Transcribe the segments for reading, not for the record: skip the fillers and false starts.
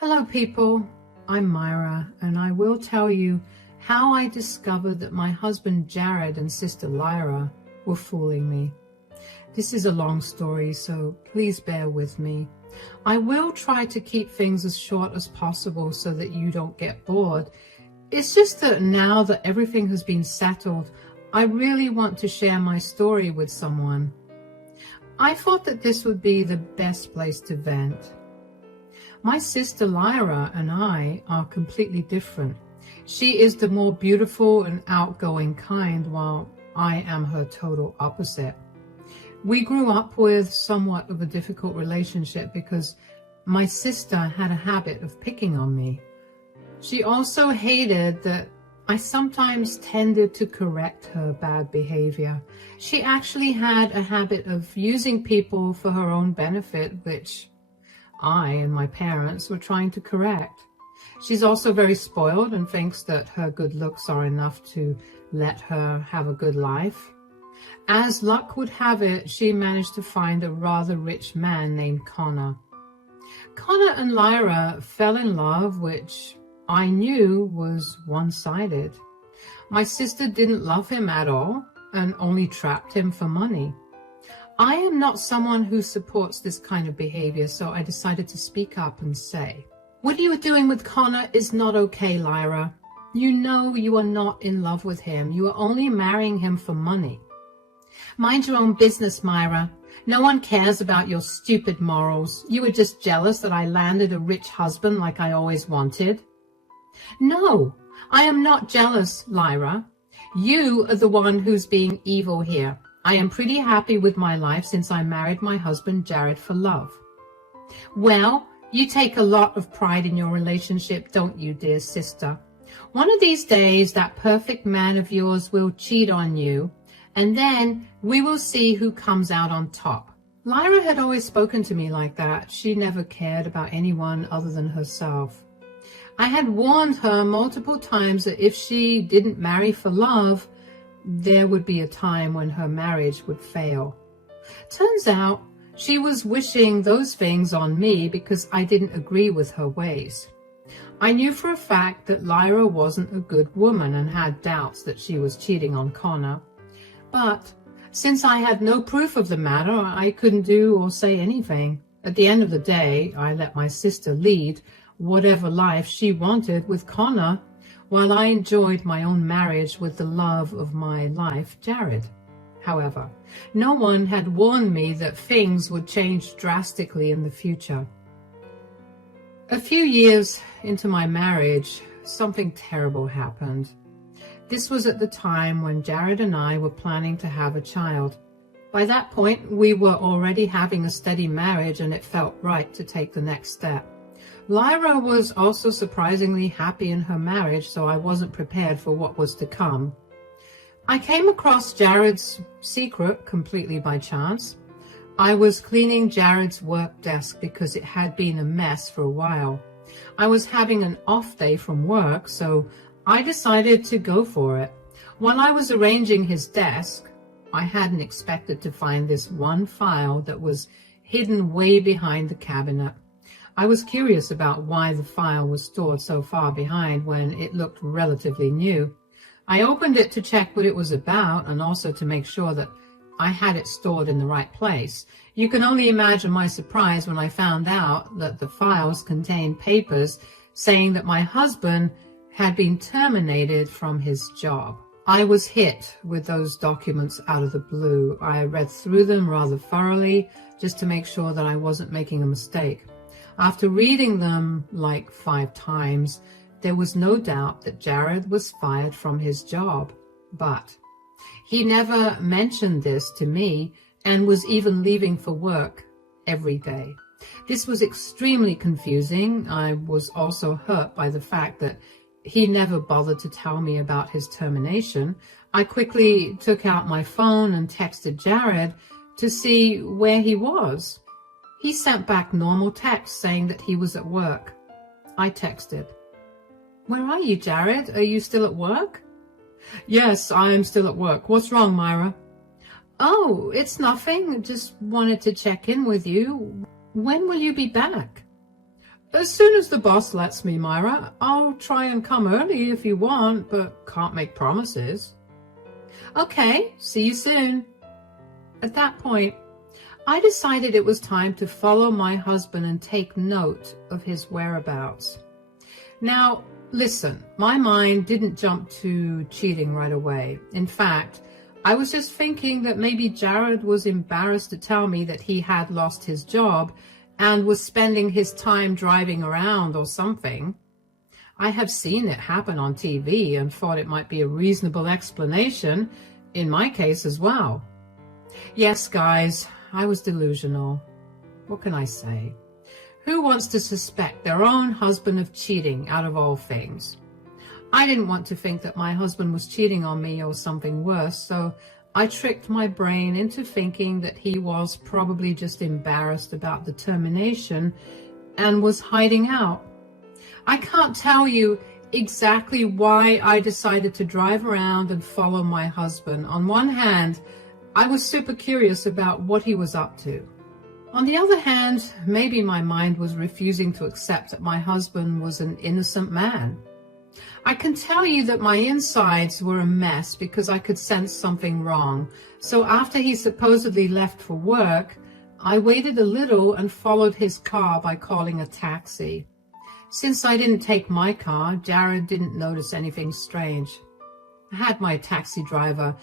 Hello people, I'm Myra and I will tell you how I discovered that my husband Jared and sister Lyra were fooling me. This is a long story, so please bear with me. I will try to keep things as short as possible so that you don't get bored. It's just that now that everything has been settled, I really want to share my story with someone. I thought that this would be the best place to vent. My sister Lyra and I are completely different. She is the more beautiful and outgoing kind, while I am her total opposite. We grew up with somewhat of a difficult relationship because my sister had a habit of picking on me. She also hated that I sometimes tended to correct her bad behavior. She actually had a habit of using people for her own benefit, which I and my parents were trying to correct. She's also very spoiled and thinks that her good looks are enough to let her have a good life. As luck would have it, she managed to find a rather rich man named Connor. Connor and Lyra fell in love, which I knew was one-sided. My sister didn't love him at all and only trapped him for money. I am not someone who supports this kind of behavior, so I decided to speak up and say, "What you are doing with Connor is not okay, Lyra. You know you are not in love with him. You are only marrying him for money. Mind your own business, Myra. No one cares about your stupid morals. You were just jealous that I landed a rich husband like I always wanted." "No, I am not jealous, Lyra. You are the one who's being evil here. I am pretty happy with my life since I married my husband Jared for love." "Well, you take a lot of pride in your relationship, don't you, dear sister? One of these days, that perfect man of yours will cheat on you, and then we will see who comes out on top." Lyra had always spoken to me like that. She never cared about anyone other than herself. I had warned her multiple times that if she didn't marry for love, there would be a time when her marriage would fail. Turns out she was wishing those things on me because I didn't agree with her ways. I knew for a fact that Lyra wasn't a good woman and had doubts that she was cheating on Connor. But since I had no proof of the matter, I couldn't do or say anything. At the end of the day, I let my sister lead whatever life she wanted with Connor, while I enjoyed my own marriage with the love of my life, Jared. However, no one had warned me that things would change drastically in the future. A few years into my marriage, something terrible happened. This was at the time when Jared and I were planning to have a child. By that point, we were already having a steady marriage and it felt right to take the next step. Lyra was also surprisingly happy in her marriage, so I wasn't prepared for what was to come. I came across Jared's secret completely by chance. I was cleaning Jared's work desk because it had been a mess for a while. I was having an off day from work, so I decided to go for it. While I was arranging his desk, I hadn't expected to find this one file that was hidden way behind the cabinet. I was curious about why the file was stored so far behind when it looked relatively new. I opened it to check what it was about and also to make sure that I had it stored in the right place. You can only imagine my surprise when I found out that the files contained papers saying that my husband had been terminated from his job. I was hit with those documents out of the blue. I read through them rather thoroughly just to make sure that I wasn't making a mistake. After reading them like 5 times, there was no doubt that Jared was fired from his job. But he never mentioned this to me and was even leaving for work every day. This was extremely confusing. I was also hurt by the fact that he never bothered to tell me about his termination. I quickly took out my phone and texted Jared to see where he was. He sent back normal text saying that he was at work. I texted, "Where are you, Jared? Are you still at work?" "Yes, I am still at work. What's wrong, Myra?" "Oh, it's nothing. Just wanted to check in with you. When will you be back?" As soon as the boss lets me, Myra. I'll try and come early if you want, but can't make promises. Okay, see you soon. At that point, I decided it was time to follow my husband and take note of his whereabouts. Now, listen, my mind didn't jump to cheating right away. In fact, I was just thinking that maybe Jared was embarrassed to tell me that he had lost his job and was spending his time driving around or something. I have seen it happen on TV and thought it might be a reasonable explanation in my case as well. Yes, guys, I was delusional. What can I say? Who wants to suspect their own husband of cheating out of all things? I didn't want to think that my husband was cheating on me or something worse, so I tricked my brain into thinking that he was probably just embarrassed about the termination and was hiding out. I can't tell you exactly why I decided to drive around and follow my husband. On one hand, I was super curious about what he was up to. On the other hand, maybe my mind was refusing to accept that my husband was an innocent man. I can tell you that my insides were a mess because I could sense something wrong. So after he supposedly left for work, I waited a little and followed his car by calling a taxi. Since I didn't take my car, Jared didn't notice anything strange. I had my taxi driver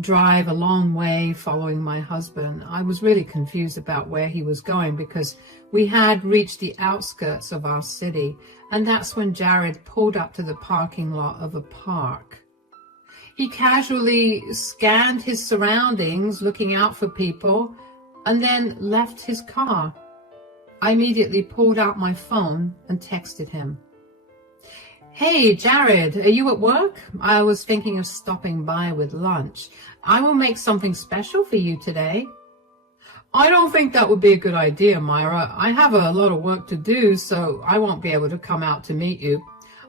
drive a long way following my husband. I was really confused about where he was going because we had reached the outskirts of our city, and that's when Jared pulled up to the parking lot of a park. He casually scanned his surroundings, looking out for people, and then left his car. I immediately pulled out my phone and texted him. Hey, Jared, are you at work? I was thinking of stopping by with lunch. I will make something special for you today. I don't think that would be a good idea, Myra. I have a lot of work to do, so I won't be able to come out to meet you.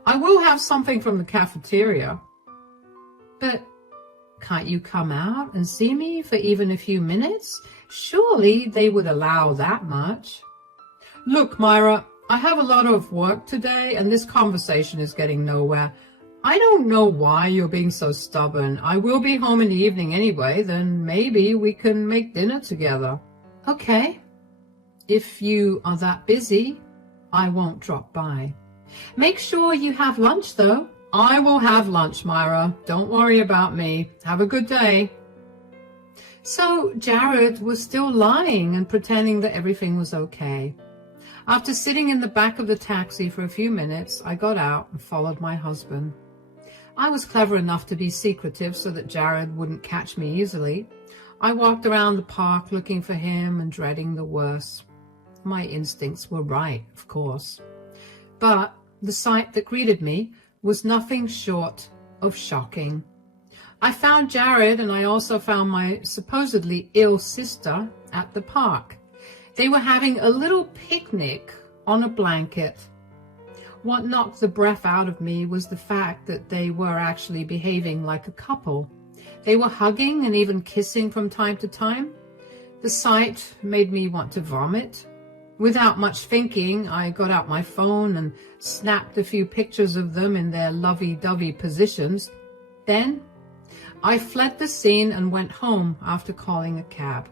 I will have something from the cafeteria. But can't you come out and see me for even a few minutes? Surely they would allow that much. Look, Myra, I have a lot of work today, and this conversation is getting nowhere. I don't know why you're being so stubborn. I will be home in the evening anyway, then maybe we can make dinner together. Okay. If you are that busy, I won't drop by. Make sure you have lunch, though. I will have lunch, Myra. Don't worry about me. Have a good day. So Jared was still lying and pretending that everything was okay. After sitting in the back of the taxi for a few minutes, I got out and followed my husband. I was clever enough to be secretive so that Jared wouldn't catch me easily. I walked around the park looking for him and dreading the worst. My instincts were right, of course. But the sight that greeted me was nothing short of shocking. I found Jared, and I also found my supposedly ill sister at the park. They were having a little picnic on a blanket. What knocked the breath out of me was the fact that they were actually behaving like a couple. They were hugging and even kissing from time to time. The sight made me want to vomit. Without much thinking, I got out my phone and snapped a few pictures of them in their lovey-dovey positions. Then I fled the scene and went home after calling a cab.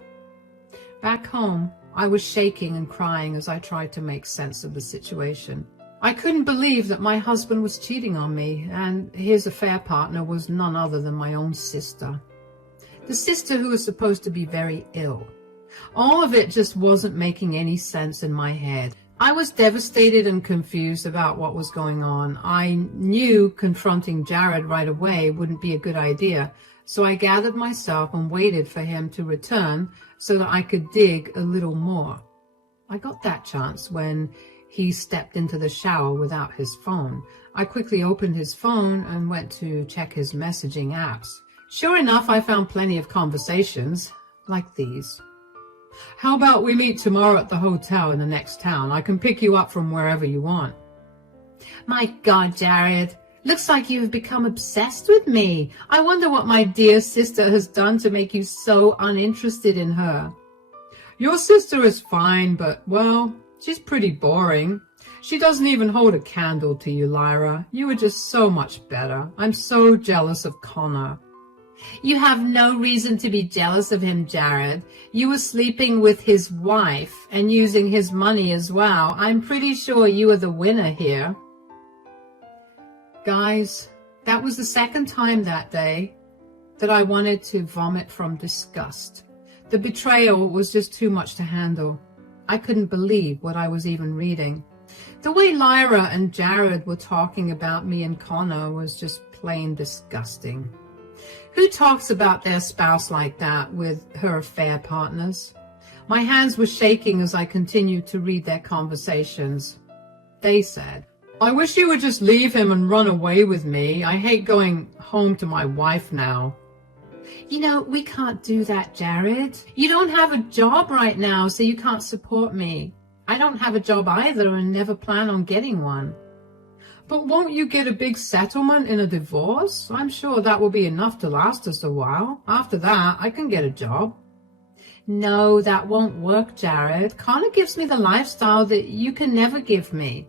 Back home, I was shaking and crying as I tried to make sense of the situation. I couldn't believe that my husband was cheating on me, and his affair partner was none other than my own sister. The sister who was supposed to be very ill. All of it just wasn't making any sense in my head. I was devastated and confused about what was going on. I knew confronting Jared right away wouldn't be a good idea, so I gathered myself and waited for him to return so that I could dig a little more. I got that chance when he stepped into the shower without his phone. I quickly opened his phone and went to check his messaging apps. Sure enough, I found plenty of conversations like these. How about we meet tomorrow at the hotel in the next town? I can pick you up from wherever you want. My God, Jared, looks like you have become obsessed with me. I wonder what my dear sister has done to make you so uninterested in her. Your sister is fine, but, well, she's pretty boring. She doesn't even hold a candle to you, Lyra. You are just so much better. I'm so jealous of Connor. You have no reason to be jealous of him, Jared. You were sleeping with his wife and using his money as well. I'm pretty sure you are the winner here. Guys, that was the second time that day that I wanted to vomit from disgust. The betrayal was just too much to handle. I couldn't believe what I was even reading. The way Lyra and Jared were talking about me and Connor was just plain disgusting. Who talks about their spouse like that with her affair partners? My hands were shaking as I continued to read their conversations. They said, I wish you would just leave him and run away with me. I hate going home to my wife now. You know, we can't do that, Jared. You don't have a job right now, so you can't support me. I don't have a job either and never plan on getting one. But won't you get a big settlement in a divorce? I'm sure that will be enough to last us a while. After that, I can get a job. No, that won't work, Jared. Connor gives me the lifestyle that you can never give me.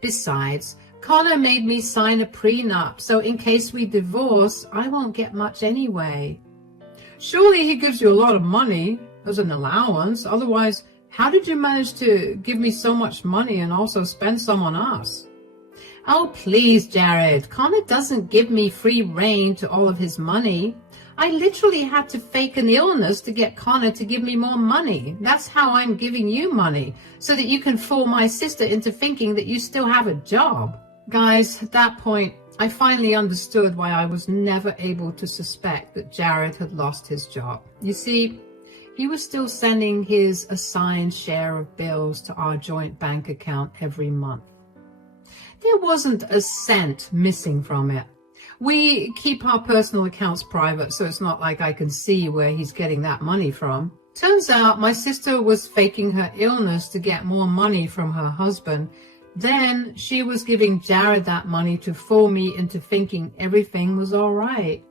Besides, Connor made me sign a prenup, so in case we divorce, I won't get much anyway. Surely he gives you a lot of money as an allowance. Otherwise, how did you manage to give me so much money and also spend some on us? Oh, please, Jared. Connor doesn't give me free rein to all of his money. I literally had to fake an illness to get Connor to give me more money. That's how I'm giving you money, so that you can fool my sister into thinking that you still have a job. Guys, at that point, I finally understood why I was never able to suspect that Jared had lost his job. You see, he was still sending his assigned share of bills to our joint bank account every month. There wasn't a cent missing from it. We keep our personal accounts private, so it's not like I can see where he's getting that money from. Turns out my sister was faking her illness to get more money from her husband. Then she was giving Jared that money to fool me into thinking everything was all right.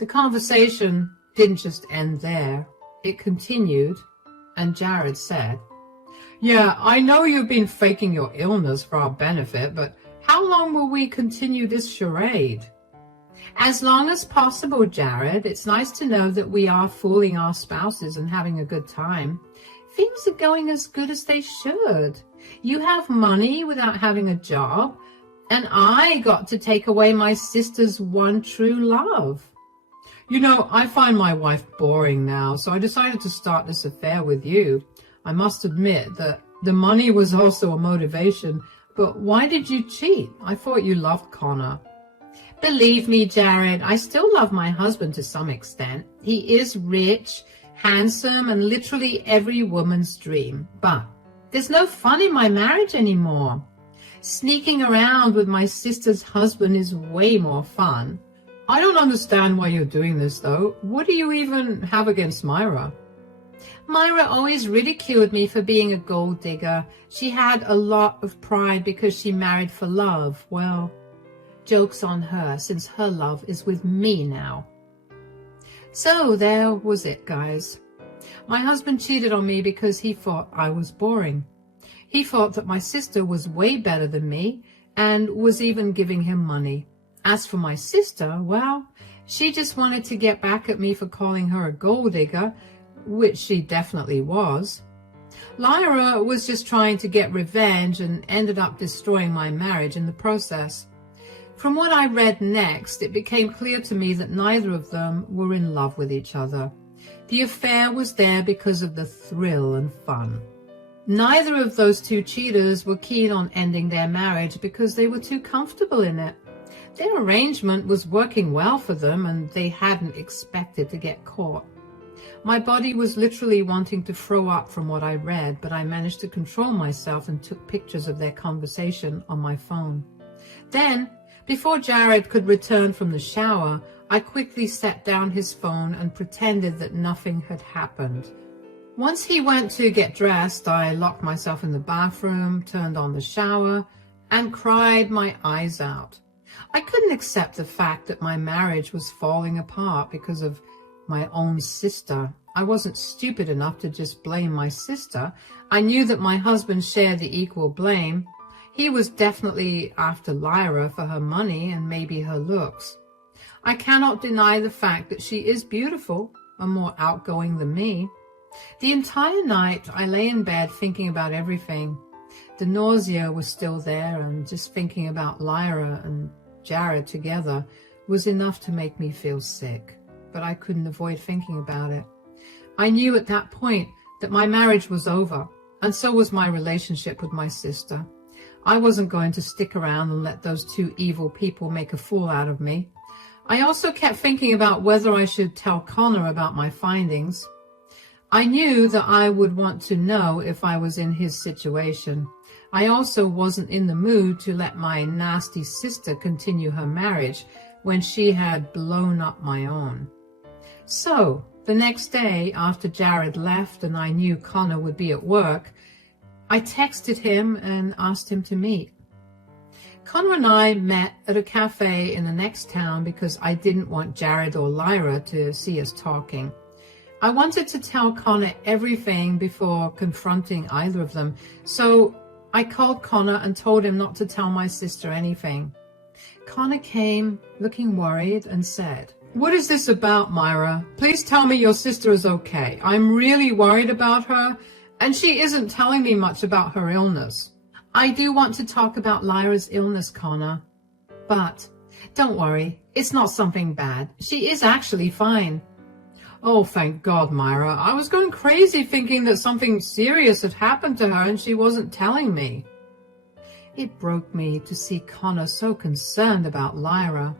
The conversation didn't just end there. It continued, and Jared said, Yeah, I know you've been faking your illness for our benefit, but how long will we continue this charade? As long as possible, Jared. It's nice to know that we are fooling our spouses and having a good time. Things are going as good as they should. You have money without having a job, and I got to take away my sister's one true love. You know, I find my wife boring now, so I decided to start this affair with you. I must admit that the money was also a motivation, but why did you cheat? I thought you loved Connor. Believe me, Jared, I still love my husband to some extent. He is rich, handsome, and literally every woman's dream. But there's no fun in my marriage anymore. Sneaking around with my sister's husband is way more fun. I don't understand why you're doing this, though. What do you even have against Myra? Myra always ridiculed me for being a gold digger. She had a lot of pride because she married for love. Well, joke's on her, since her love is with me now. So there was it, guys. My husband cheated on me because he thought I was boring. He thought that my sister was way better than me and was even giving him money. As for my sister, well, she just wanted to get back at me for calling her a gold digger, which she definitely was. Lyra was just trying to get revenge and ended up destroying my marriage in the process. From what I read next, it became clear to me that neither of them were in love with each other. The affair was there because of the thrill and fun. Neither of those two cheaters were keen on ending their marriage because they were too comfortable in it. Their arrangement was working well for them, and they hadn't expected to get caught. My body was literally wanting to throw up from what I read, but I managed to control myself and took pictures of their conversation on my phone. Then, before Jared could return from the shower, I quickly set down his phone and pretended that nothing had happened. Once he went to get dressed, I locked myself in the bathroom, turned on the shower, and cried my eyes out. I couldn't accept the fact that my marriage was falling apart because of my own sister. I wasn't stupid enough to just blame my sister. I knew that my husband shared the equal blame. He was definitely after Lyra for her money and maybe her looks. I cannot deny the fact that she is beautiful and more outgoing than me. The entire night I lay in bed thinking about everything. The nausea was still there, and just thinking about Lyra and Jared together was enough to make me feel sick, but I couldn't avoid thinking about it. I knew at that point that my marriage was over, and so was my relationship with my sister. I wasn't going to stick around and let those two evil people make a fool out of me. I also kept thinking about whether I should tell Connor about my findings. I knew that I would want to know if I was in his situation. I also wasn't in the mood to let my nasty sister continue her marriage when she had blown up my own. So, the next day, after Jared left and I knew Connor would be at work, I texted him and asked him to meet. Connor and I met at a cafe in the next town because I didn't want Jared or Lyra to see us talking. I wanted to tell Connor everything before confronting either of them, so I called Connor and told him not to tell my sister anything. Connor came looking worried and said, "What is this about, Myra? Please tell me your sister is okay. I'm really worried about her, and she isn't telling me much about her illness." "I do want to talk about Lyra's illness, Connor, but don't worry, it's not something bad. She is actually fine." "Oh, thank God, Myra. I was going crazy thinking that something serious had happened to her and she wasn't telling me." It broke me to see Connor so concerned about Lyra.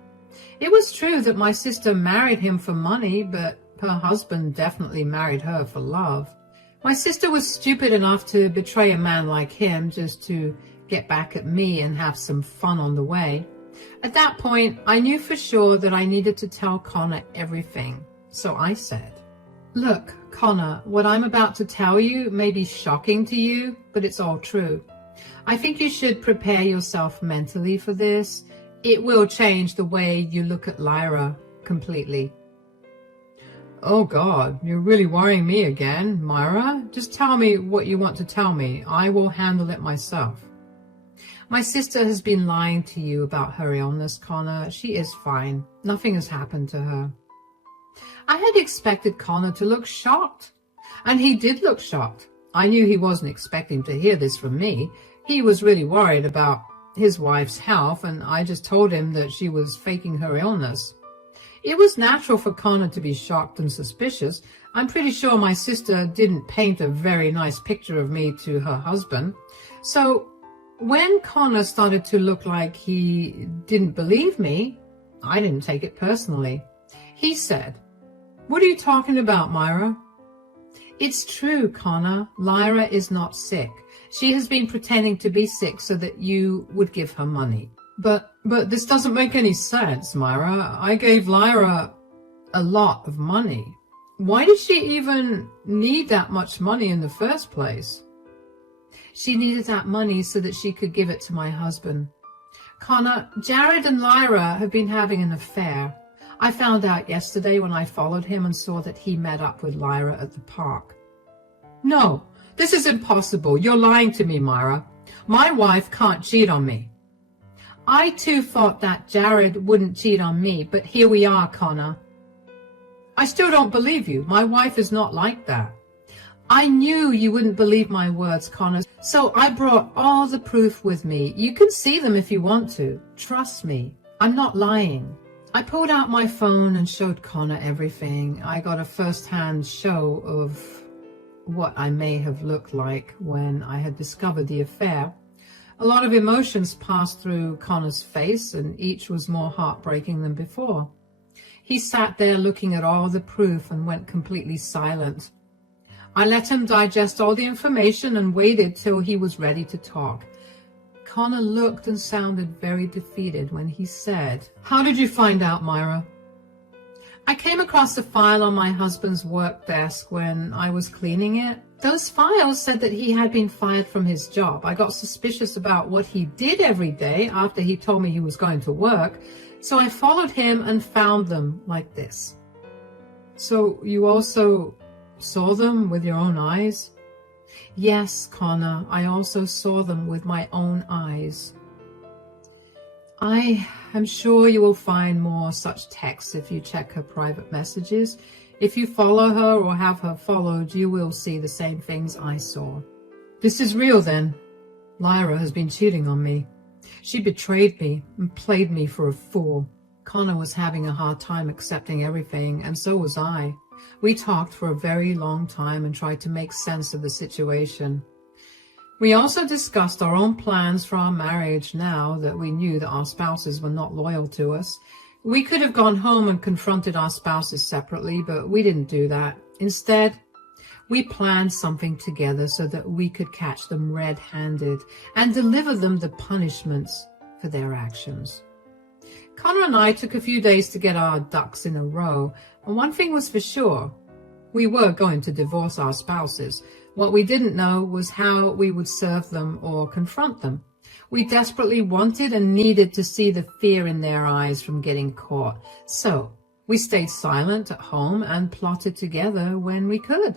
It was true that my sister married him for money, but her husband definitely married her for love. My sister was stupid enough to betray a man like him just to get back at me and have some fun on the way. At that point, I knew for sure that I needed to tell Connor everything. So I said, "Look, Connor, what I'm about to tell you may be shocking to you, but it's all true. I think you should prepare yourself mentally for this. It will change the way you look at Lyra completely." "Oh God, you're really worrying me again, Myra. Just tell me what you want to tell me. I will handle it myself." "My sister has been lying to you about her illness, Connor. She is fine. Nothing has happened to her." I had expected Connor to look shocked, and he did look shocked. I knew he wasn't expecting to hear this from me. He was really worried about his wife's health, and I just told him that she was faking her illness. It was natural for Connor to be shocked and suspicious. I'm pretty sure my sister didn't paint a very nice picture of me to her husband. So when Connor started to look like he didn't believe me, I didn't take it personally. He said, "What are you talking about, Myra?" "It's true, Connor. Lyra is not sick. She has been pretending to be sick so that you would give her money." But this doesn't make any sense, Myra. I gave Lyra a lot of money. Why did she even need that much money in the first place?" "She needed that money so that she could give it to my husband. Connor, Jared and Lyra have been having an affair. I found out yesterday when I followed him and saw that he met up with Lyra at the park." "No, this is impossible. You're lying to me, Myra. My wife can't cheat on me." "I too thought that Jared wouldn't cheat on me, but here we are, Connor." "I still don't believe you. My wife is not like that." "I knew you wouldn't believe my words, Connor, so I brought all the proof with me. You can see them if you want to. Trust me. I'm not lying." I pulled out my phone and showed Connor everything. I got a first-hand show of what I may have looked like when I had discovered the affair. A lot of emotions passed through Connor's face, and each was more heartbreaking than before. He sat there looking at all the proof and went completely silent. I let him digest all the information and waited till he was ready to talk. Connor looked and sounded very defeated when he said, "How did you find out, Myra?" "I came across a file on my husband's work desk when I was cleaning it. Those files said that he had been fired from his job. I got suspicious about what he did every day after he told me he was going to work, so I followed him and found them like this." "So you also saw them with your own eyes?" Yes, Connor, I also saw them with my own eyes. I am sure you will find more such texts if you check her private messages. If you follow her or have her followed, you will see the same things I saw. This is real then. Lyra has been cheating on me. She betrayed me and played me for a fool. Connor was having a hard time accepting everything, and so was I. We talked for a very long time and tried to make sense of the situation. We also discussed our own plans for our marriage now that we knew that our spouses were not loyal to us. We could have gone home and confronted our spouses separately, but we didn't do that. Instead, we planned something together so that we could catch them red-handed and deliver them the punishments for their actions. Connor and I took a few days to get our ducks in a row, and one thing was for sure. We were going to divorce our spouses. What we didn't know was how we would serve them or confront them. We desperately wanted and needed to see the fear in their eyes from getting caught. So we stayed silent at home and plotted together when we could.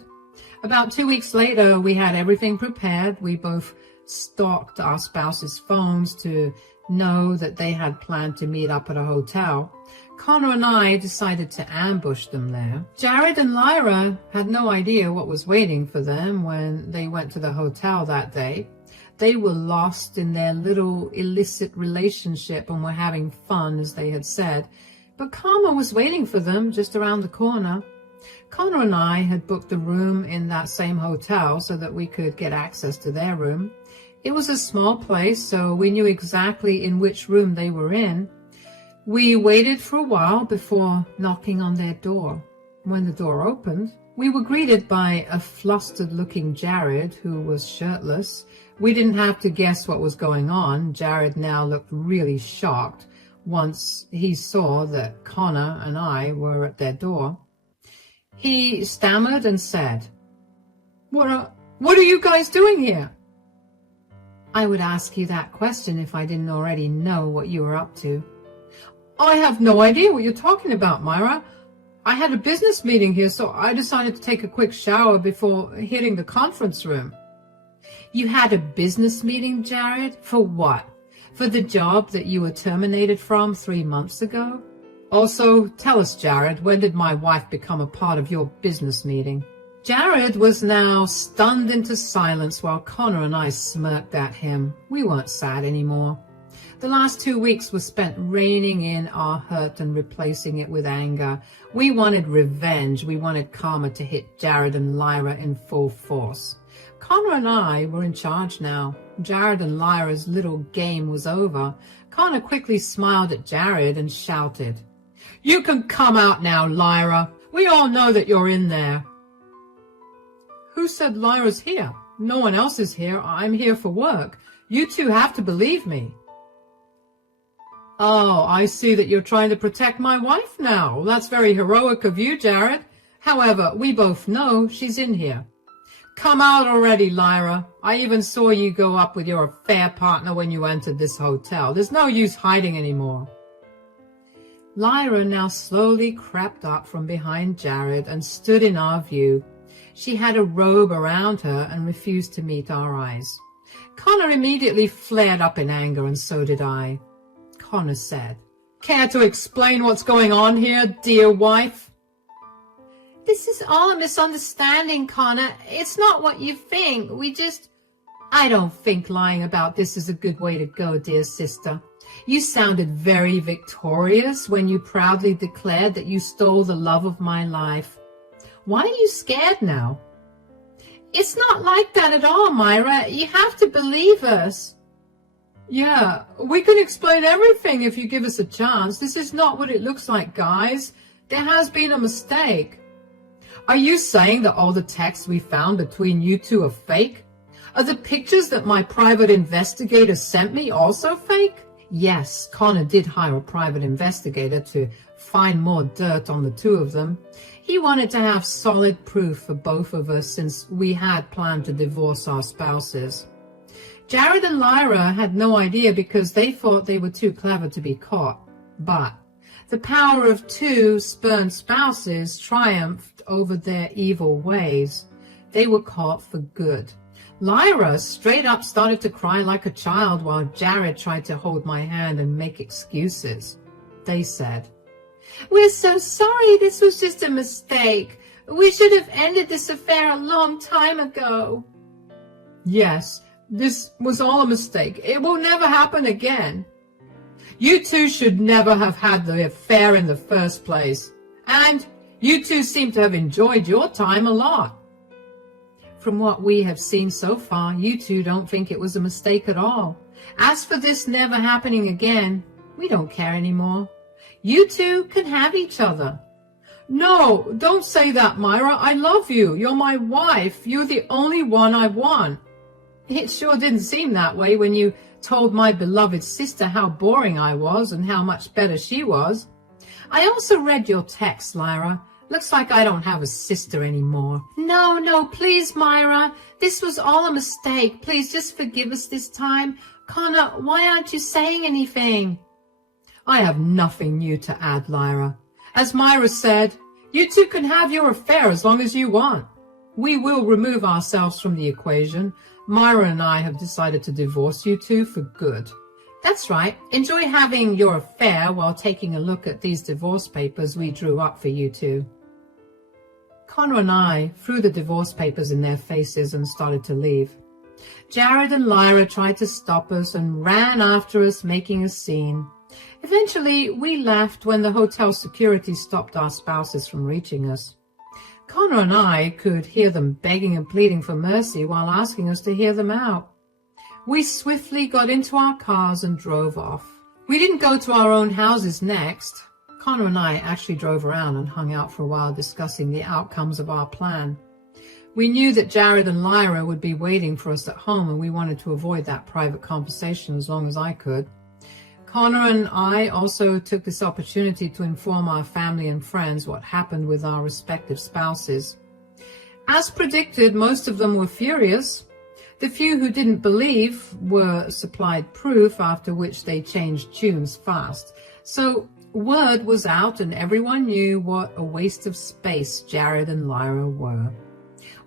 About 2 weeks later, we had everything prepared. We both stalked our spouses' phones to know that they had planned to meet up at a hotel. Connor and I decided to ambush them there. Jared and Lyra had no idea what was waiting for them when they went to the hotel that day. They were lost in their little illicit relationship and were having fun, as they had said. But Karma was waiting for them just around the corner. Connor and I had booked a room in that same hotel so that we could get access to their room. It was a small place, so we knew exactly in which room they were in. We waited for a while before knocking on their door. When the door opened, we were greeted by a flustered-looking Jared who was shirtless. We didn't have to guess what was going on. Jared now looked really shocked once he saw that Connor and I were at their door. He stammered and said, What are you guys doing here?" I would ask you that question if I didn't already know what you were up to. "I have no idea what you're talking about, Myra. I had a business meeting here, so I decided to take a quick shower before hitting the conference room." You had a business meeting, Jared? For what? For the job that you were terminated from 3 months ago? Also, tell us, Jared, when did my wife become a part of your business meeting? Jared was now stunned into silence while Connor and I smirked at him. We weren't sad anymore. The last 2 weeks were spent reining in our hurt and replacing it with anger. We wanted revenge. We wanted karma to hit Jared and Lyra in full force. Connor and I were in charge now. Jared and Lyra's little game was over. Connor quickly smiled at Jared and shouted, "You can come out now, Lyra. We all know that you're in there." "Who said Lyra's here? No one else is here. I'm here for work. You two have to believe me." "Oh, I see that you're trying to protect my wife now. That's very heroic of you, Jared. However, we both know she's in here. Come out already, Lyra. I even saw you go up with your affair partner when you entered this hotel. There's no use hiding anymore." Lyra now slowly crept up from behind Jared and stood in our view. She had a robe around her and refused to meet our eyes. Connor immediately flared up in anger, and so did I. Connor said, "Care to explain what's going on here, dear wife?" "This is all a misunderstanding, Connor. It's not what you think. I don't think lying about this is a good way to go, dear sister. You sounded very victorious when you proudly declared that you stole the love of my life. Why are you scared now?" "It's not like that at all, Myra. You have to believe us." "Yeah, we can explain everything if you give us a chance. This is not what it looks like, guys. There has been a mistake." "Are you saying that all the texts we found between you two are fake? Are the pictures that my private investigator sent me also fake?" Yes, Connor did hire a private investigator to find more dirt on the two of them. He wanted to have solid proof for both of us since we had planned to divorce our spouses. Jared and Lyra had no idea because they thought they were too clever to be caught. But the power of two spurned spouses triumphed over their evil ways. They were caught for good. Lyra straight up started to cry like a child while Jared tried to hold my hand and make excuses. They said, "We're so sorry, this was just a mistake. We should have ended this affair a long time ago." "Yes, this was all a mistake. It will never happen again. You two should never have had the affair in the first place. And you two seem to have enjoyed your time a lot." From what we have seen so far, you two don't think it was a mistake at all. As for this never happening again, we don't care anymore. You two can have each other. "No, don't say that, Myra. I love you. You're my wife. You're the only one I want." It sure didn't seem that way when you told my beloved sister how boring I was and how much better she was. I also read your text, Lyra. Looks like I don't have a sister anymore. No, please, Myra. This was all a mistake. Please just forgive us this time. Connor, why aren't you saying anything? I have nothing new to add, Lyra. As Myra said, you two can have your affair as long as you want. We will remove ourselves from the equation. Myra and I have decided to divorce you two for good. That's right. Enjoy having your affair while taking a look at these divorce papers we drew up for you two. Connor and I threw the divorce papers in their faces and started to leave. Jared and Lyra tried to stop us and ran after us, making a scene. Eventually, we left when the hotel security stopped our spouses from reaching us. Connor and I could hear them begging and pleading for mercy while asking us to hear them out. We swiftly got into our cars and drove off. We didn't go to our own houses next. Connor and I actually drove around and hung out for a while discussing the outcomes of our plan. We knew that Jared and Lyra would be waiting for us at home, and we wanted to avoid that private conversation as long as I could. Connor and I also took this opportunity to inform our family and friends what happened with our respective spouses. As predicted, most of them were furious. The few who didn't believe were supplied proof, after which they changed tunes fast. So word was out and everyone knew what a waste of space Jared and Lyra were.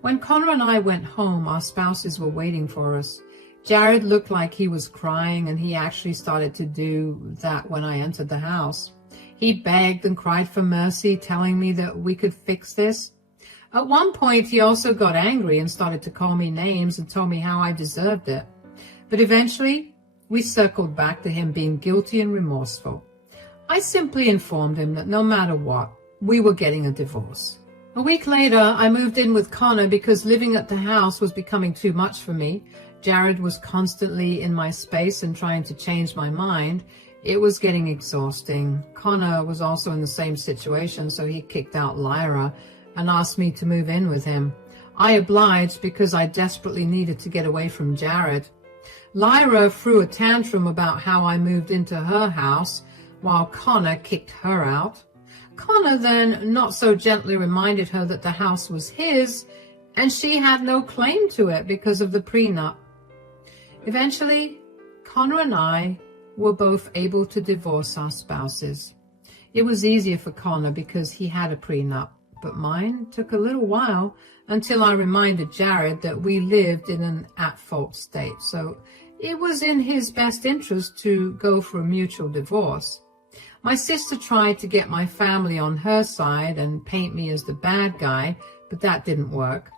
When Connor and I went home, our spouses were waiting for us. Jared looked like he was crying, and he actually started to do that when I entered the house. He begged and cried for mercy, telling me that we could fix this. At one point, he also got angry and started to call me names and told me how I deserved it. But eventually, we circled back to him being guilty and remorseful. I simply informed him that no matter what, we were getting a divorce. A week later, I moved in with Connor because living at the house was becoming too much for me. Jared was constantly in my space and trying to change my mind. It was getting exhausting. Connor was also in the same situation, so he kicked out Lyra and asked me to move in with him. I obliged because I desperately needed to get away from Jared. Lyra threw a tantrum about how I moved into her house while Connor kicked her out. Connor then not so gently reminded her that the house was his and she had no claim to it because of the prenup. Eventually, Connor and I were both able to divorce our spouses. It was easier for Connor because he had a prenup, but mine took a little while until I reminded Jared that we lived in an at-fault state, so it was in his best interest to go for a mutual divorce. My sister tried to get my family on her side and paint me as the bad guy, but that didn't work.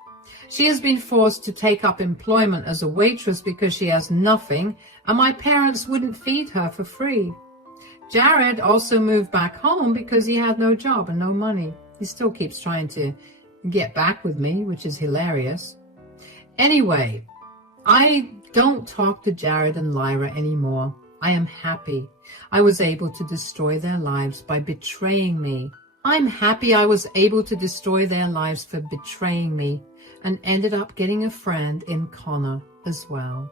She has been forced to take up employment as a waitress because she has nothing, and my parents wouldn't feed her for free. Jared also moved back home because he had no job and no money. He still keeps trying to get back with me, which is hilarious. Anyway, I don't talk to Jared and Lyra anymore. I am happy I was able to destroy their lives by betraying me. I'm happy I was able to destroy their lives for betraying me and ended up getting a friend in Connor as well.